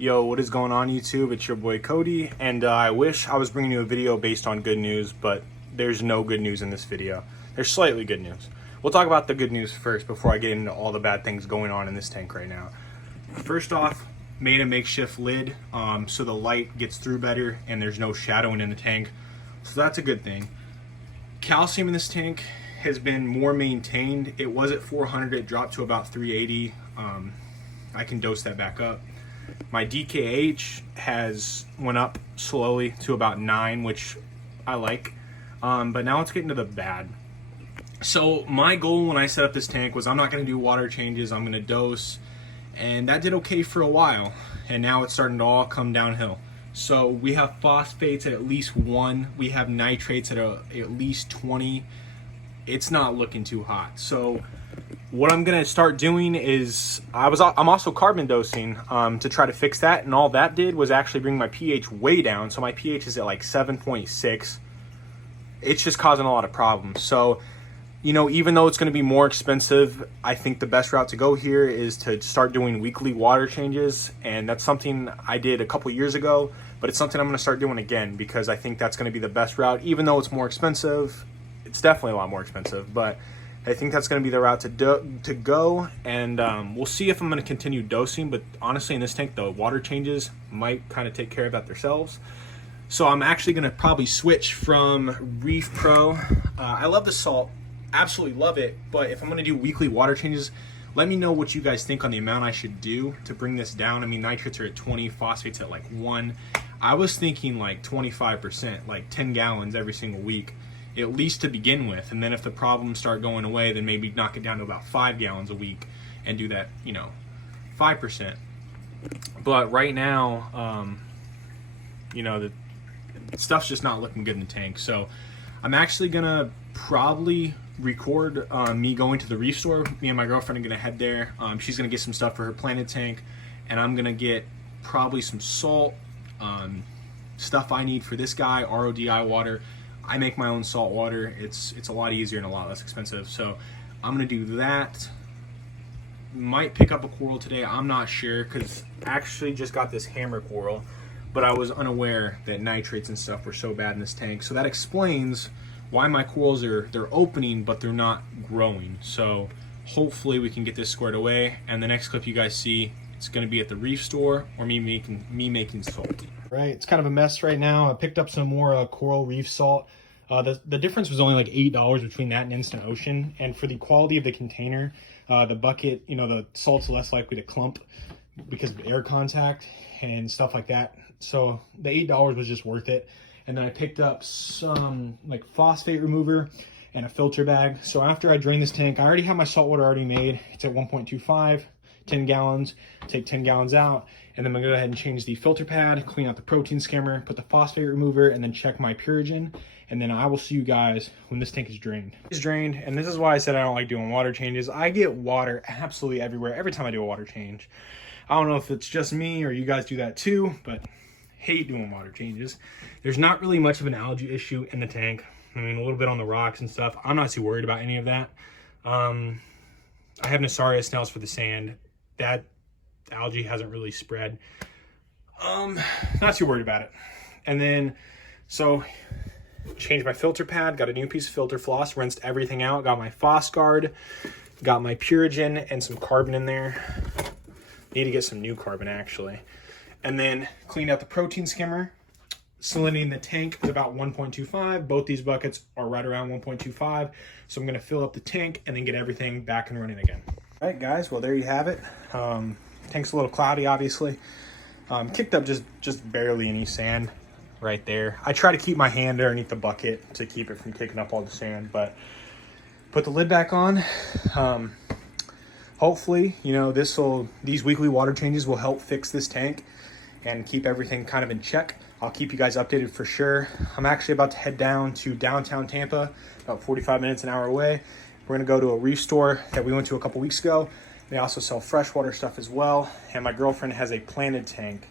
Yo, what is going on YouTube? It's your boy Cody, and I wish I was bringing you a video based on good news, but there's no good news in this video. There's slightly good news. We'll talk about the good news first before I get into all the bad things going on in this tank right now. First off, made a makeshift lid so the light gets through better and there's no shadowing in the tank. So that's a good thing. Calcium in this tank has been more maintained. It was at 400, it dropped to about 380. I can dose that back up. My DKH has went up slowly to about 9, which I like, but now let's get into the bad. So my goal when I set up this tank was I'm not going to do water changes, I'm going to dose, and that did okay for a while, and now it's starting to all come downhill. So we have phosphates at least 1, we have nitrates at least 20. It's not looking too hot. So what I'm gonna start doing is I'm also carbon dosing to try to fix that, and all that did was actually bring my pH way down. So my pH is at like 7.6. It's just causing a lot of problems. So, you know, even though it's going to be more expensive, I think the best route to go here is to start doing weekly water changes, and that's something I did a couple years ago, but it's something I'm going to start doing again because I think that's going to be the best route. Even though it's more expensive, it's definitely a lot more expensive, but I think that's going to be the route to go, and we'll see if I'm going to continue dosing, but honestly in this tank the water changes might kind of take care of that themselves. So I'm actually going to probably switch from Reef Pro. I love the salt, absolutely love it, but if I'm going to do weekly water changes, let me know what you guys think on the amount I should do to bring this down. I mean, nitrates are at 20, phosphates at like 1. I was thinking like 25%, like 10 gallons every single week, at least to begin with, and then if the problems start going away, then maybe knock it down to about 5 gallons a week and do that, you know, 5%. But right now, you know, the stuff's just not looking good in the tank. So I'm actually gonna probably record me going to the Reef Store. Me and my girlfriend are gonna head there. She's gonna get some stuff for her planted tank, and I'm gonna get probably some salt, stuff I need for this guy, RODI water. I make my own salt water. It's a lot easier and a lot less expensive. So I'm gonna do that. Might pick up a coral today, I'm not sure, because I actually just got this hammer coral, but I was unaware that nitrates and stuff were so bad in this tank. So that explains why my corals they're opening but they're not growing. So hopefully we can get this squared away, and the next clip you guys see, it's going to be at the Reef Store or me making salt. Right, it's kind of a mess right now. I picked up some more coral reef salt. The difference was only like $8 between that and Instant Ocean, and for the quality of the container, the bucket, you know, the salt's less likely to clump because of air contact and stuff like that. So the $8 was just worth it. And then I picked up some like phosphate remover and a filter bag. So after I drain this tank, I already have my salt water already made. It's at 1.25, 10 gallons. Take 10 gallons out, and then I'm gonna go ahead and change the filter pad, clean out the protein skimmer, put the phosphate remover, and then check my Purigen. And then I will see you guys when this tank is drained. It's drained, and this is why I said I don't like doing water changes. I get water absolutely everywhere every time I do a water change. I don't know if it's just me or you guys do that too, but hate doing water changes. There's not really much of an algae issue in the tank. I mean, a little bit on the rocks and stuff. I'm not too worried about any of that. I have Nasaria snails for the sand. That algae hasn't really spread. Not too worried about it. And then, so changed my filter pad, got a new piece of filter floss, rinsed everything out, got my Guard, got my Purigen and some carbon in there. Need to get some new carbon actually. And then cleaned out the protein skimmer. Salinity in the tank is about 1.25. Both these buckets are right around 1.25. So I'm gonna fill up the tank and then get everything back and running again. All right guys, well there you have it. Tank's a little cloudy obviously. Kicked up just barely any sand right there. I try to keep my hand underneath the bucket to keep it from kicking up all the sand, but put the lid back on. Hopefully, you know, these weekly water changes will help fix this tank and keep everything kind of in check. I'll keep you guys updated for sure. I'm actually about to head down to downtown Tampa, about 45 minutes, an hour away. We're gonna go to a Reef Store that we went to a couple weeks ago. They also sell freshwater stuff as well. And my girlfriend has a planted tank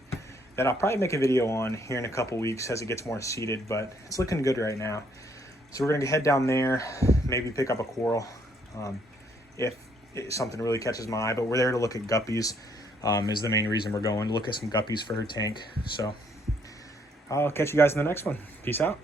that I'll probably make a video on here in a couple weeks as it gets more seeded, but it's looking good right now. So we're gonna head down there, maybe pick up a coral if something really catches my eye, but we're there to look at guppies. is the main reason we're going to look at some guppies for her tank. So I'll catch you guys in the next one. Peace out.